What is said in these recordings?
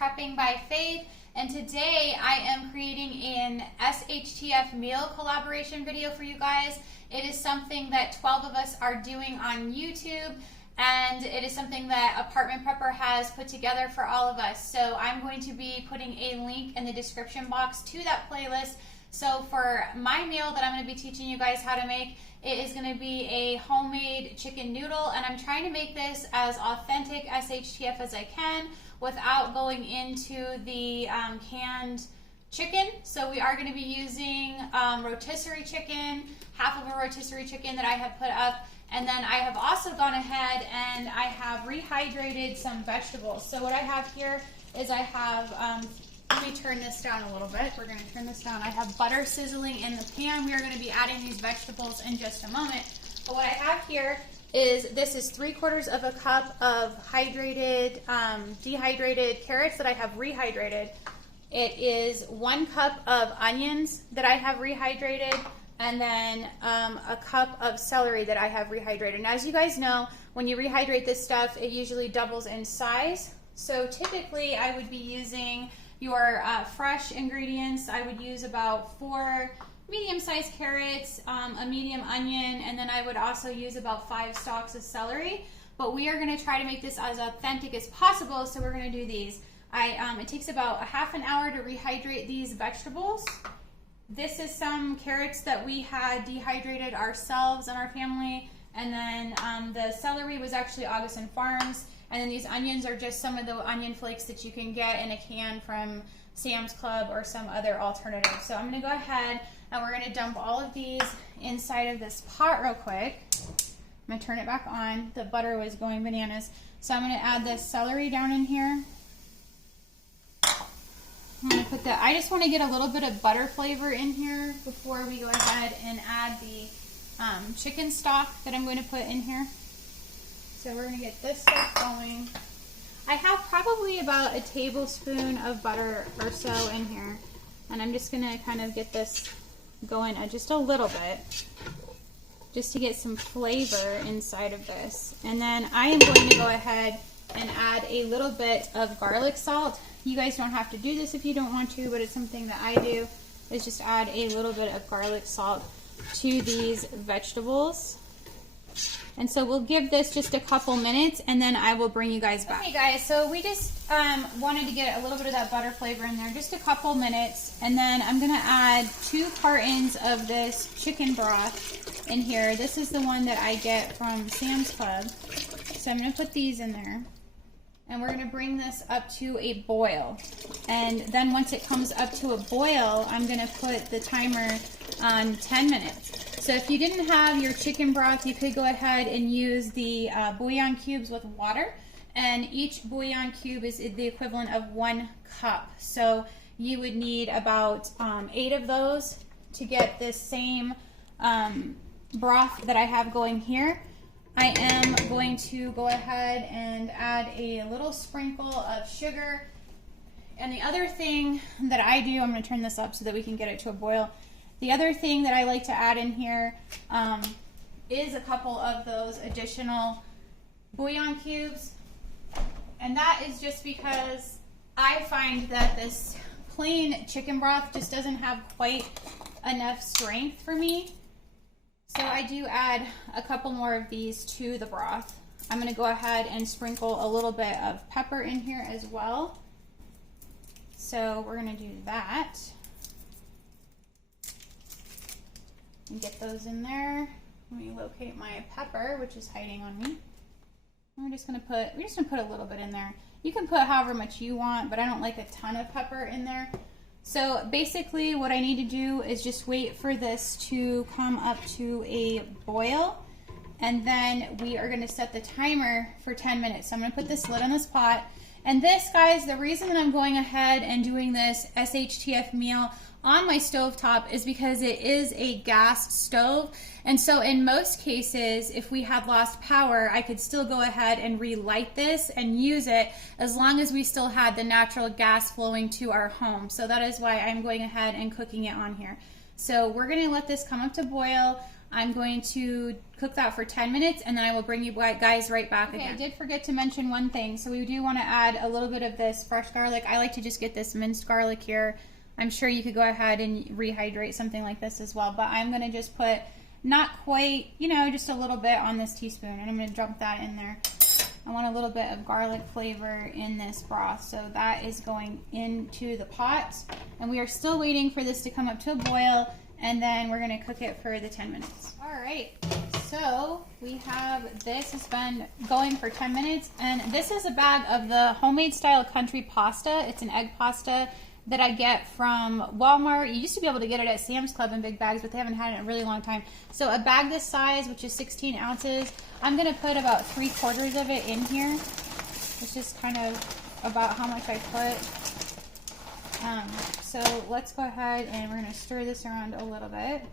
Prepping by Faith, and today I am creating an SHTF meal collaboration video for you guys. It is something that 12 of us are doing on YouTube, and it is something that Apartment Prepper has put together for all of us. So I'm going to be putting a link in the description box to that playlist. So for my meal that I'm going to be teaching you guys how to make, it is going to be a homemade chicken noodle, and I'm trying to make this as authentic SHTF as I can without going into the canned chicken. So we are going to be using rotisserie chicken, half of a rotisserie chicken that I have put up, and then I have also gone ahead and I have rehydrated some vegetables. So what I have here is I have, let me turn this down a little bit. We're going to turn this down. I have butter sizzling in the pan. We are going to be adding these vegetables in just a moment. But what I have here is, this is 3/4 of a cup of hydrated, dehydrated carrots that I have rehydrated. It is 1 cup of onions that I have rehydrated, and then a cup of celery that I have rehydrated. And as you guys know, when you rehydrate this stuff, it usually doubles in size. So typically I would be using your fresh ingredients. I would use about 4 medium-sized carrots, a medium onion, and then I would also use about 5 stalks of celery. But we are going to try to make this as authentic as possible, so we're going to do these. It takes about a half an hour to rehydrate these vegetables. This is some carrots that we had dehydrated ourselves and our family, and then the celery was actually Augustin Farms. And then these onions are just some of the onion flakes that you can get in a can from Sam's Club or some other alternative. So I'm going to go ahead and we're going to dump all of these inside of this pot real quick. I'm going to turn it back on. The butter was going bananas. So I'm going to add this celery down in here. I'm going to put that. I just want to get a little bit of butter flavor in here before we go ahead and add the chicken stock that I'm going to put in here. So we're going to get this stuff going. I have probably about a tablespoon of butter or so in here. And I'm just going to kind of get this going just a little bit, just to get some flavor inside of this. And then I am going to go ahead and add a little bit of garlic salt. You guys don't have to do this if you don't want to, but it's something that I do, is just add a little bit of garlic salt to these vegetables. And so we'll give this just a couple minutes, and then I will bring you guys back. Okay guys, so we just wanted to get a little bit of that butter flavor in there, just a couple minutes, and then I'm gonna add 2 cartons of this chicken broth in here. This is the one that I get from Sam's Club. So I'm gonna put these in there, and we're gonna bring this up to a boil. And then once it comes up to a boil, I'm gonna put the timer on 10 minutes. So if you didn't have your chicken broth, you could go ahead and use the bouillon cubes with water, and each bouillon cube is the equivalent of 1 cup. So you would need about 8 of those to get this same broth that I have going here. I am going to go ahead and add a little sprinkle of sugar. And the other thing that I do, I'm going to turn this up so that we can get it to a boil. The other thing that I like to add in here is a couple of those additional bouillon cubes. And that is just because I find that this plain chicken broth just doesn't have quite enough strength for me. So I do add a couple more of these to the broth. I'm going to go ahead and sprinkle a little bit of pepper in here as well. So we're going to do that. And get those in there. Let me locate my pepper, which is hiding on me. We're just gonna put a little bit in there. You can put however much you want, but I don't like a ton of pepper in there. So basically what I need to do is just wait for this to come up to a boil, and then we are gonna set the timer for 10 minutes. So I'm gonna put this lid on this pot. And this, guys, the reason that I'm going ahead and doing this SHTF meal on my stovetop is because it is a gas stove. And so in most cases, if we had lost power, I could still go ahead and relight this and use it as long as we still had the natural gas flowing to our home. So that is why I'm going ahead and cooking it on here. So we're gonna let this come up to boil. I'm going to cook that for 10 minutes and then I will bring you guys right back again. I did forget to mention one thing. So we do want to add a little bit of this fresh garlic. I like to just get this minced garlic here. I'm sure you could go ahead and rehydrate something like this as well, but I'm going to just put not quite, you know, just a little bit on this teaspoon, and I'm going to dump that in there. I want a little bit of garlic flavor in this broth, so that is going into the pot, and we are still waiting for this to come up to a boil, and then we're going to cook it for the 10 minutes. All right, so we have this has been going for 10 minutes, and this is a bag of the homemade style country pasta. It's an egg pasta that I get from Walmart. You used to be able to get it at Sam's Club in big bags, but they haven't had it in a really long time. So a bag this size, which is 16 ounces, I'm gonna put about 3/4 of it in here. It's just kind of about how much I put. So let's go ahead and we're gonna stir this around a little bit.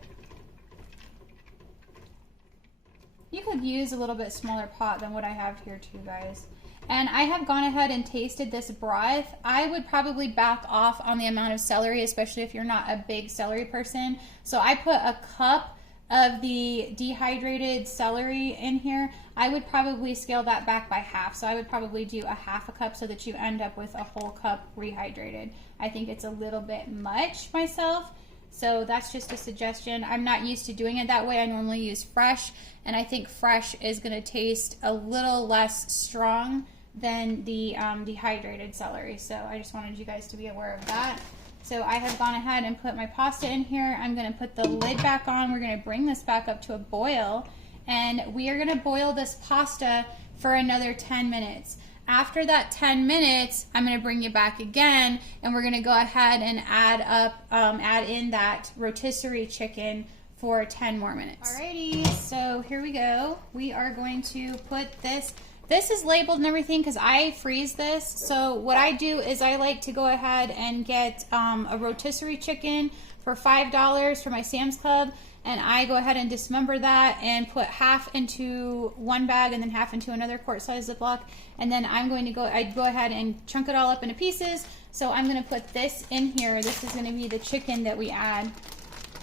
You could use a little bit smaller pot than what I have here too, guys. And I have gone ahead and tasted this broth. I would probably back off on the amount of celery, especially if you're not a big celery person. So I put a cup of the dehydrated celery in here. I would probably scale that back by half. So I would probably do a half a cup so that you end up with a whole cup rehydrated. I think it's a little bit much myself. So that's just a suggestion. I'm not used to doing it that way. I normally use fresh, and I think fresh is gonna taste a little less strong than the dehydrated celery. So I just wanted you guys to be aware of that. So I have gone ahead and put my pasta in here. I'm gonna put the lid back on. We're gonna bring this back up to a boil, and we are gonna boil this pasta for another 10 minutes. After that 10 minutes, I'm gonna bring you back again, and we're gonna go ahead and add in that rotisserie chicken for 10 more minutes. Alrighty, so here we go. We are going to put this. This is labeled and everything because I freeze this. So what I do is I like to go ahead and get a rotisserie chicken for $5 for my Sam's Club, and I go ahead and dismember that and put half into one bag and then half into another quart-size Ziploc, and then I'd go ahead and chunk it all up into pieces. So I'm going to put this in here. This is going to be the chicken that we add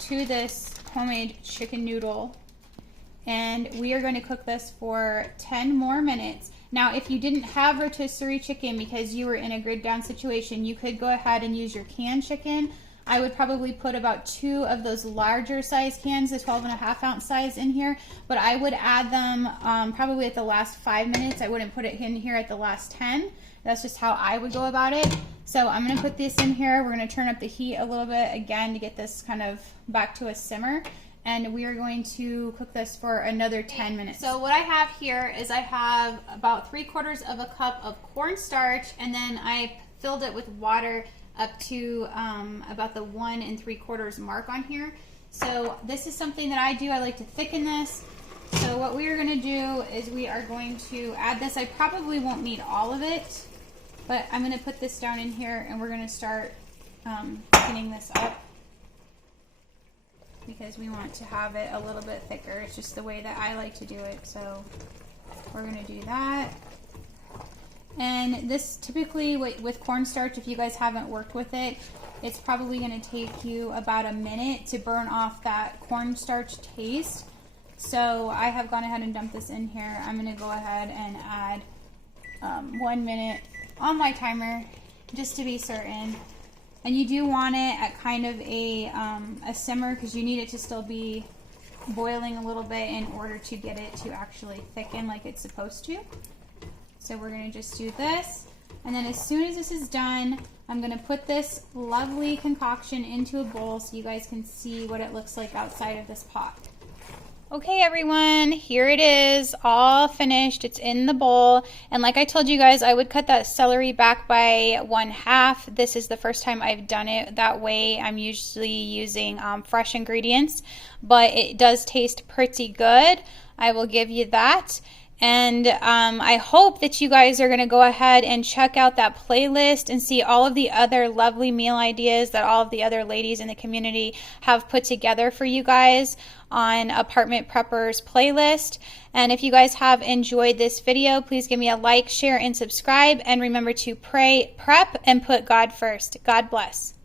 to this homemade chicken noodle. And we are going to cook this for 10 more minutes. Now, if you didn't have rotisserie chicken because you were in a grid down situation, you could go ahead and use your canned chicken. I would probably put about 2 of those larger size cans, the 12.5 ounce size in here, but I would add them probably at the last 5 minutes. I wouldn't put it in here at the last 10. That's just how I would go about it. So I'm going to put this in here. We're going to turn up the heat a little bit again to get this kind of back to a simmer. And we are going to cook this for another 10 minutes. So what I have here is I have about 3/4 of a cup of cornstarch, and then I filled it with water up to about the 1 3/4 mark on here. So this is something that I do. I like to thicken this. So what we are going to do is we are going to add this. I probably won't need all of it, but I'm going to put this down in here, and we're going to start thickening this up, because we want to have it a little bit thicker. It's just the way that I like to do it. So we're going to do that. And this typically with cornstarch, if you guys haven't worked with it, it's probably going to take you about a minute to burn off that cornstarch taste. So I have gone ahead and dumped this in here. I'm going to go ahead and add 1 minute on my timer just to be certain. And you do want it at kind of a simmer, because you need it to still be boiling a little bit in order to get it to actually thicken like it's supposed to. So we're going to just do this. And then as soon as this is done, I'm going to put this lovely concoction into a bowl so you guys can see what it looks like outside of this pot. Okay everyone, here it is, all finished. It's in the bowl, and like I told you guys, I would cut that celery back by 1/2. This is the first time I've done it that way. I'm usually using fresh ingredients, but it does taste pretty good. I will give you that. And I hope that you guys are going to go ahead and check out that playlist and see all of the other lovely meal ideas that all of the other ladies in the community have put together for you guys on Apartment Preppers playlist. And if you guys have enjoyed this video, please give me a like, share, and subscribe. And remember to pray, prep, and put God first. God bless.